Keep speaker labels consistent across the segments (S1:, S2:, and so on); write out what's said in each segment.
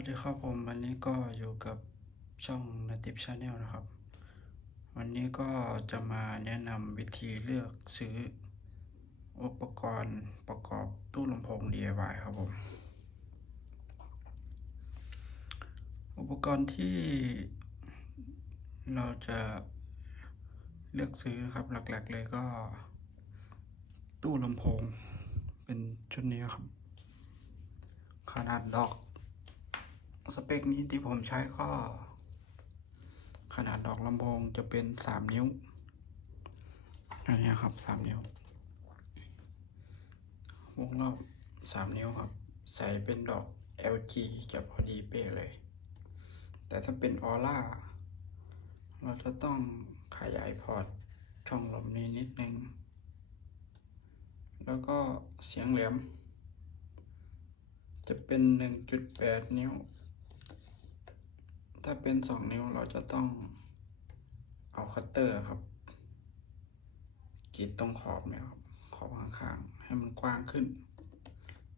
S1: วัสดีครับผมวันนี้ก็อยู่กับช่องนาติ c h ชาแนลนะครับ วันนี้ก็จะมาแนะนำวิธีเลือกซื้อ อุปกรณ์ประกอบตู้ลำโพง DIY ครับผม อุปกรณ์ที่เราจะเลือกซื้อนะครับหลักๆเลยก็ ตู้ลำโพงเป็นชุดนี้ครับ ขนาดดอก สเปคนี้ที่ผมใช้ก็ ขนาดดอกลำโพงจะเป็นสามนิ้ว อันนี้ครับสามนิ้ว วงรอบสามนิ้วครับ ใส่เป็นดอก LG จะพอดีเป๊ะเลย แต่ถ้าเป็นออร่าเราจะต้องขยายพอร์ตช่องลมนี้นิดนึง แล้วก็เสียงแหลม จะเป็น 1.8 นิ้ว ถ้าเป็น2นิ้วเราจะต้องเอาคัตเตอร์ครับกรีดตรงขอบเนี่ยครับขอบข้างๆให้มันกว้างขึ้น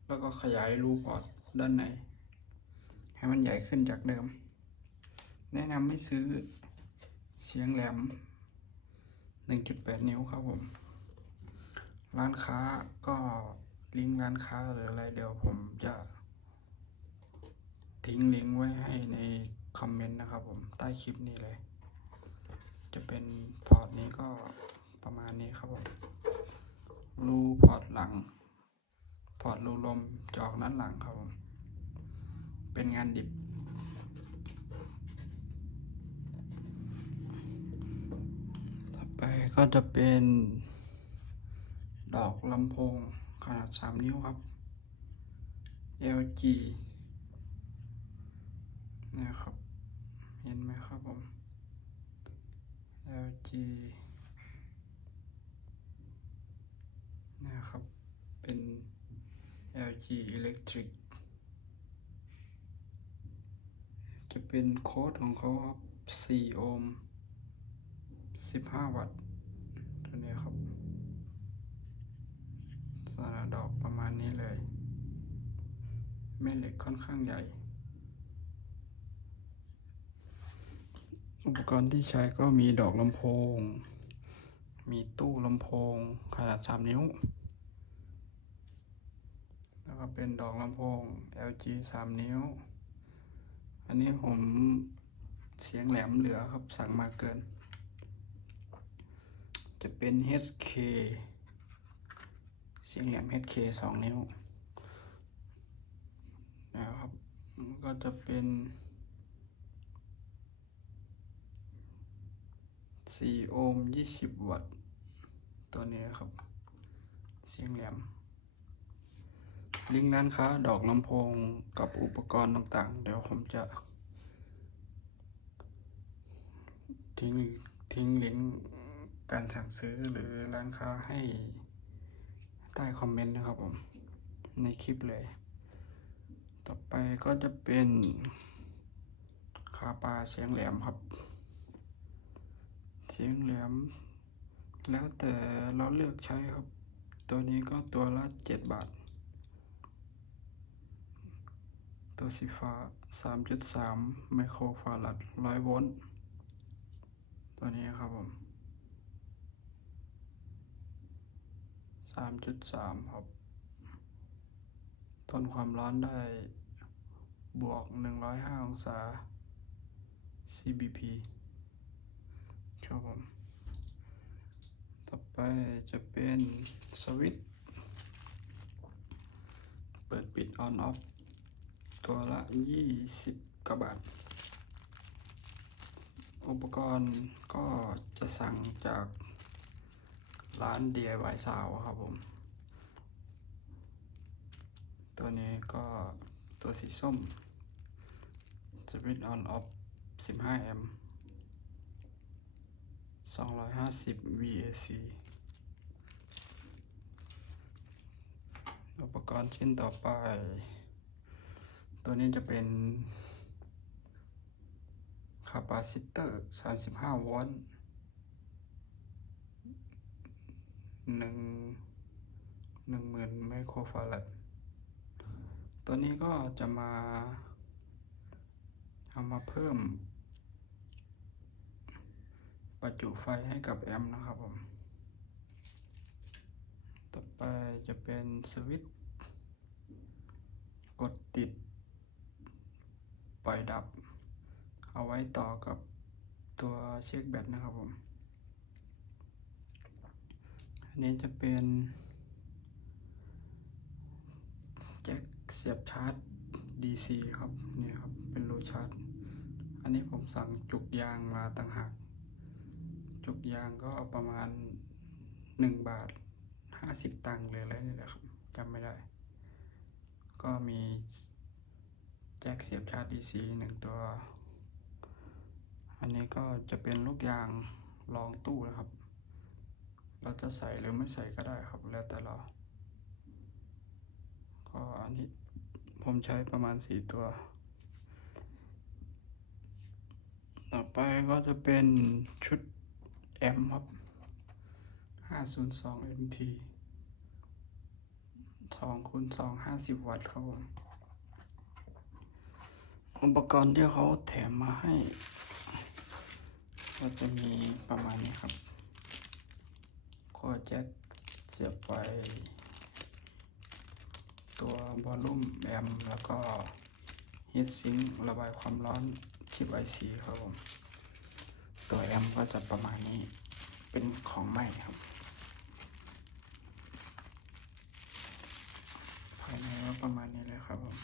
S1: แล้วก็ขยายรูพอร์ตด้านใน ให้มันใหญ่ขึ้นจากเดิม แนะนำให้ซื้อเสียงแหลม 1.8 นิ้วครับผม ร้านค้าก็ลิงก์ร้านค้าหรืออะไรเดี๋ยวผมจะทิ้งลิงก์ไว้ให้ในคอมเมนต์นะ ครับผมใต้คลิปนี้เลย จะเป็นพอร์ตนี้ก็ประมาณนี้ครับผมรูพอร์ตหลัง พอร์ตรูลมจอกนั้นหลังครับผม เป็นงานดิบ ต่อไปก็จะเป็นดอกลำโพงขนาด 3 นิ้วครับ LG นะครับ เห็นไหมครับผม LG นะครับ เป็น LG Electric จะเป็นโค้ดของเขาครับ 4 โอห์ม 15 วัตต์ ตัวนี้ครับสระดอกประมาณนี้เลย แม่เหล็กค่อนข้างใหญ่ อุปกรณ์ที่ใช้ก็มีดอกลำโพง มีตู้ลำโพงขนาด 3 นิ้ว แล้วก็เป็นดอกลำโพง LG 3 นิ้ว อันนี้ผมเสียงแหลมเหลือครับสั่งมาเกิน จะเป็น HK เสียงแหลม HK สองนิ้วนะครับก็จะเป็น สี่โอห์มยี่สิบวัตต์ ตัวนี้ครับ เสียงแหลม ลิงก์ร้านค้า ดอกลำโพงกับอุปกรณ์ต่างๆ เดี๋ยวผมจะ ทิ้งทิ้งลิงก์การสั่งซื้อหรือร้านค้าให้ใต้คอมเมนต์นะครับผม ในคลิปเลย ต่อไปก็จะเป็นคาปาเสียงแหลมครับ สียงแหลม แล้วแต่เราเลือกใช้ครับ ตัวนี้ก็ตัวละเจ็ดบาท ตัวสีฟ้าสามจุดสามไมโครฟารัดร้อยโวลต์ตัวนี้ครับผมสามจุดสามครับ ทนความร้อนได้บวกหนึ่งร้อยห้าองศา CBP ครับผม ต่อไปจะเป็นสวิตช์เปิดปิดออนออฟตัวละยี่สิบกว่าบาท อุปกรณ์ก็จะสั่งจากร้าน DIY สาวครับผม ตัวนี้ก็ตัวสีส้มสวิตช์ออนออฟ15 แอมป์ 250 VAC อุปกรณ์ชิ้นต่อไป ตัวนี้จะเป็นคาปาซิเตอร์ 35 โวลต์หนึ่งหนึ่งหมื่นไมโครฟารัดตัวนี้ก็จะมาเอามาเพิ่ม ประจุไฟให้กับแอมป์นะครับผม ต่อไปจะเป็นสวิตช์กดติด ปล่อยดับ เอาไว้ต่อกับตัวเช็คแบตนะครับผม อันนี้จะเป็นแจ็คเสียบชาร์จ DC ครับ เนี่ยครับ เป็นรูชาร์จ อันนี้ผมสั่งจุกยางมาต่างหาก จุกยางก็ประมาณ 1 บาท 50 ตังค์หรืออะไรนี่แหละครับจำไม่ได้ ก็มีแจ็คเสียบชาร์จ DC หนึ่งตัว อันนี้ก็จะเป็นลูกยางรองตู้นะครับ เราจะใส่หรือไม่ใส่ก็ได้ครับ แล้วแต่เรา ก็อันนี้ผมใช้ประมาณ 4 ตัว ต่อไปก็จะเป็นชุด แอมครับ502 MT 2คูณ2 50วัตต์ครับผมอุปกรณ์ที่เขาแถมมาให้ ก็จะมีประมาณนี้ครับข้อแจ็คเสียบไฟตัวบอลลุ่มแอม แล้วก็ฮีทซิงค์ระบายความร้อนชิปไอซีครับผม ตัวแอมก็จะประมาณนี้ เป็นของใหม่ครับภายในก็ประมาณนี้เลยครับผม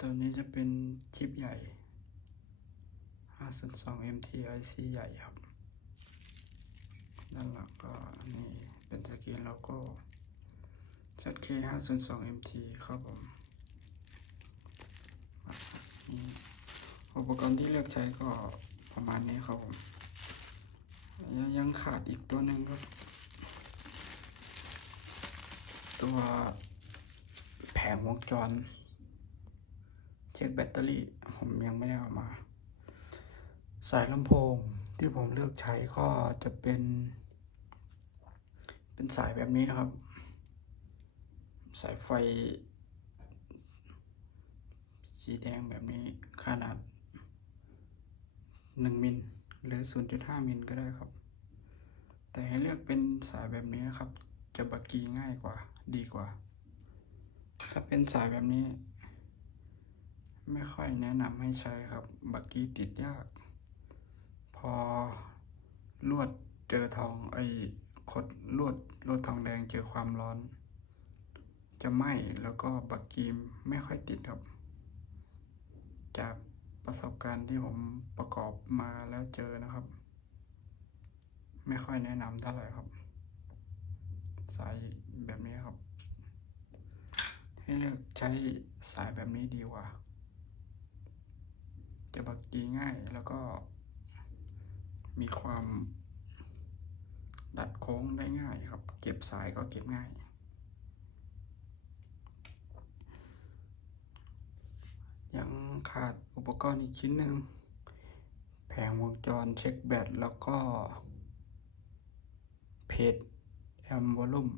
S1: ตัวนี้จะเป็นชิปใหญ่ 502 MTIC ใหญ่ครับ ด้านหลังก็อันนี้เป็นสกรีนโลโก้ ZK 502 MT ครับผม อุปกรณ์ที่เลือกใช้ก็ประมาณนี้ครับผมยังยังขาดอีกตัวหนึ่งครับ ตัวแผงวงจร เช็คแบตเตอรี่ ผมยังไม่ได้เอามา สายลำโพงที่ผมเลือกใช้ก็จะเป็น เป็นสายแบบนี้นะครับ สายไฟ สีแดงแบบนี้ขนาด 1 มิลหรือ 0.5 มิลก็ได้ครับ แต่ให้เลือกเป็นสายแบบนี้นะครับ จะบักกีง่ายกว่าดีกว่า ถ้าเป็นสายแบบนี้ ไม่ค่อยแนะนำให้ใช้ครับ บักกี้ติดยาก พอลวดเจอทองไอ้ขดลวดลวดทองแดงเจอความร้อน จะไหม้แล้วก็บักกีมไม่ค่อยติดครับ จากประสบการณ์ที่ผมประกอบมาแล้วเจอนะครับ ไม่ค่อยแนะนำเท่าไหร่ครับ สายแบบนี้ครับ ให้เลือกใช้สายแบบนี้ดีกว่า จะบักกีง่ายแล้วก็มีความดัดโค้งได้ง่ายครับ เก็บสายก็เก็บง่าย ยังขาดอุปกรณ์อีกชิ้นหนึ่ง แผงวงจรเช็คแบตแล้วก็ เพจแอมวอลลุ่ม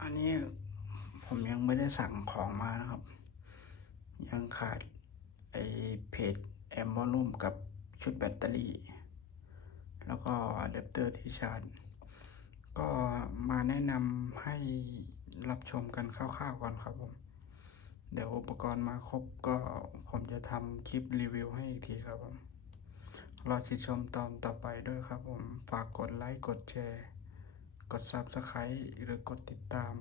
S1: อันนี้ผมยังไม่ได้สั่งของมานะครับ ยังขาดไอเพจแอมวอลลุ่มกับชุดแบตเตอรี่ แล้วก็อะแดปเตอร์ที่ชาร์จ ก็มาแนะนำให้ รับชมกันคร่าวๆก่อนครับผม เดี๋ยวอุปกรณ์มาครบก็ผมจะทำคลิปรีวิวให้อีกทีครับผมรอชิดชมตอนต่อไปด้วยครับผม ฝากกดไลค์กดแชร์ กด Subscribe หรือกดติดตาม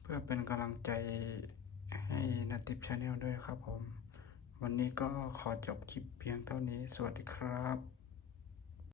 S1: เพื่อเป็นกำลังใจให้นาติบชาแนลด้วยครับผม วันนี้ก็ขอจบคลิปเพียงเท่านี้ สวัสดีครับ